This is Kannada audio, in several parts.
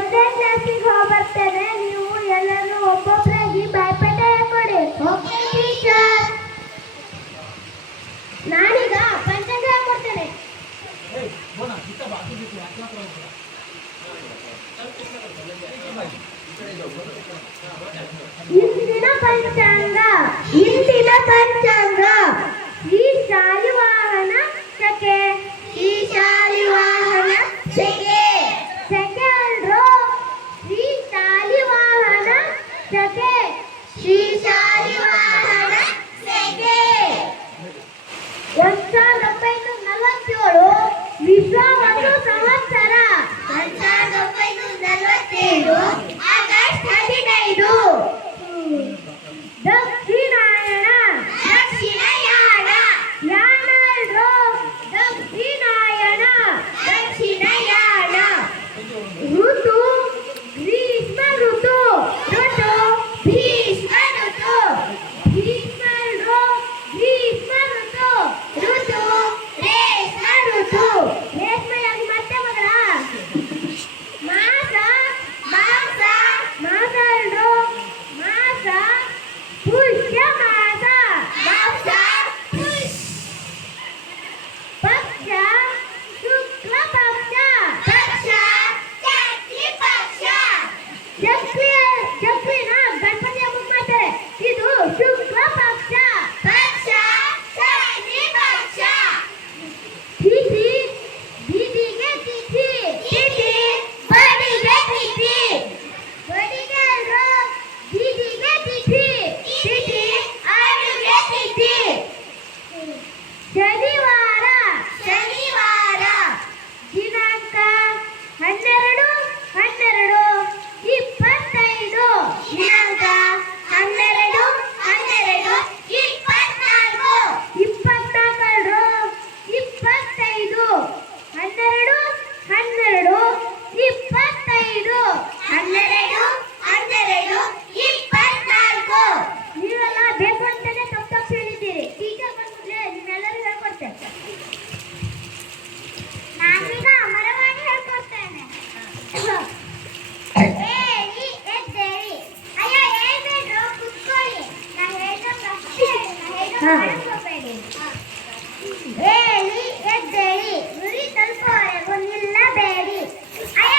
Mexico. ಹೇಳಿ ಎದ್ದೇಳಿ ಗುರಿ ತಲುಪುವವರೆಗೂ ನಿಲ್ಲಬೇಡಿ ಅಯ್ಯ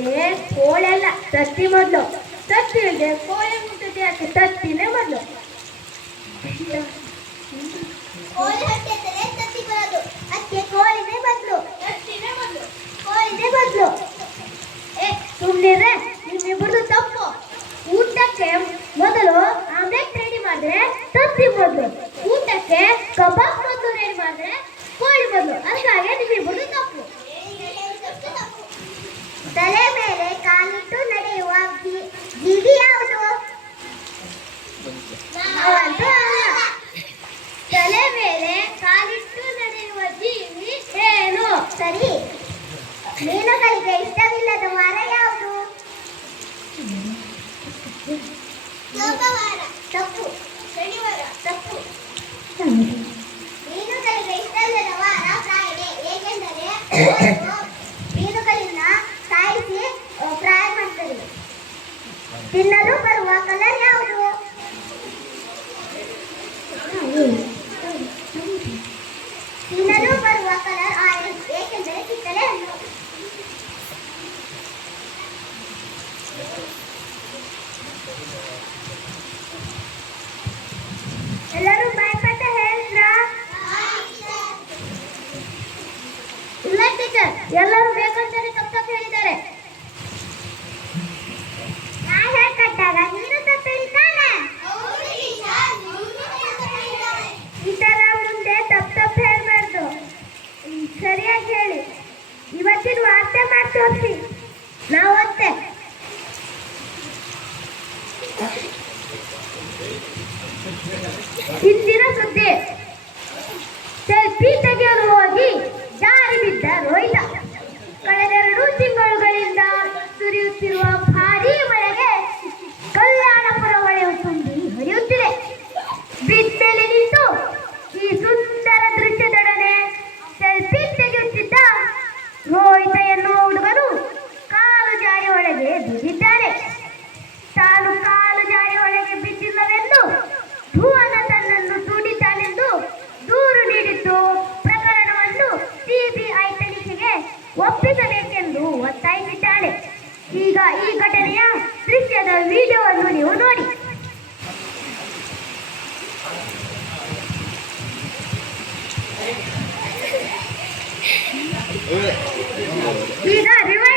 ಏ ಕೋಳೆಲ್ಲ ತತ್ತಿ ಮೊದಲು. ತತ್ತಿ ಇಲ್ಲದೆ ಕೋಳಿ ಮುಟ್ಟದೆ ಯಾಕೆ? ತತ್ತಿನೇ ಮೊದಲು. ಕೋಳಿ ಹತ್ತಿ ತತ್ತಿ ಬರೋದು. ಅದಕ್ಕೆ ಕೋಳಿನೇ ಬಿಟ್ಟು ನಡೆಯುವ ಜೀವಿ ಯಾವುದು? ತಲೆ ಮೇಲೆ ಕಾಲಿಟ್ಟು ನಡೆಯುವ ಜೀವಿ ಏನು? ಸರಿ. ಮೀನುಗಳಿಗೆ ಇಷ್ಟವಿಲ್ಲದ ಮರ ಯಾವುದು? ತಪ್ಪು. ಬರುವ ಕಲರ್ ಯಾವುದು ತಿನ್ನಲು ಬರುವ ಕಲರ್ ಆರೆಂಜ್ ಏಕೆಂದರೆ ಕಿತ್ತಳೆ ಹಣ್ಣು ಎಲ್ಲರೂ ಭಯಪಟ್ಟ ಹೇಳಿದ್ರ ಇಲ್ಲ ಟೀಚರ್ ಎಲ್ಲರೂ ಬೇಕಂತಾನೆ ತಪ್ಪು ತಪ್ಪು ಹೇಳಿದ್ದಾರೆ que. ರೋಹಿತ ಎನ್ನುವ ಕಾಲು ಜಾರಿ ಒಳಗೆ ಬಿದ್ದಿದ್ದಾನೆ ತಾನು ಕಾಲು ಜಾರಿ ಒಳಗೆ ಬಿದ್ದಿಲ್ಲವೆಂದು ಭುವನ ತನ್ನನ್ನು ದೂಡಿದ್ದಾನೆಂದು ದೂರು ನೀಡಿದ್ದು ಪ್ರಕರಣವನ್ನು ಸಿಬಿಐ ತನಿಖೆಗೆ ಒಪ್ಪಿಸಬೇಕೆಂದು ಒತ್ತಾಯಿಸಿದ್ದಾಳೆ. ಈಗ ಈ ಘಟನೆಯ ದೃಶ್ಯದ ವಿಡಿಯೋವನ್ನು ನೀವು ನೋಡಿ. 你在评论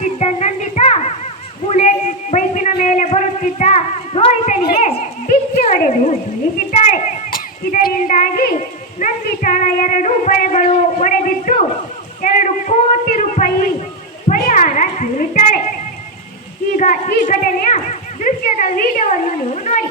ಬರುತ್ತಿದ್ದ, ನಂದಿತ ಬುಲೆಟ್ ಬೈಕಿನ ಮೇಲೆ ಬರುತ್ತಿದ್ದ ರೋಹಿತನಿಗೆ ಡಿಕ್ಕಿ ಹೊಡೆದು ಬೀಳಿಸಿದ್ದಾಳೆ. ಇದರಿಂದಾಗಿ ನಂದಿತಾಳ ಎರಡು ಬಳೆಗಳು ಒಡೆದಿದ್ದು ಎರಡು ಕೋಟಿ ರೂಪಾಯಿ ಪರಿಹಾರ ಕೇಳಿದ್ದಾಳೆ. ಈಗ ಈ ಘಟನೆಯ ದೃಶ್ಯದ ವಿಡಿಯೋವನ್ನು ನೀವು ನೋಡಿ.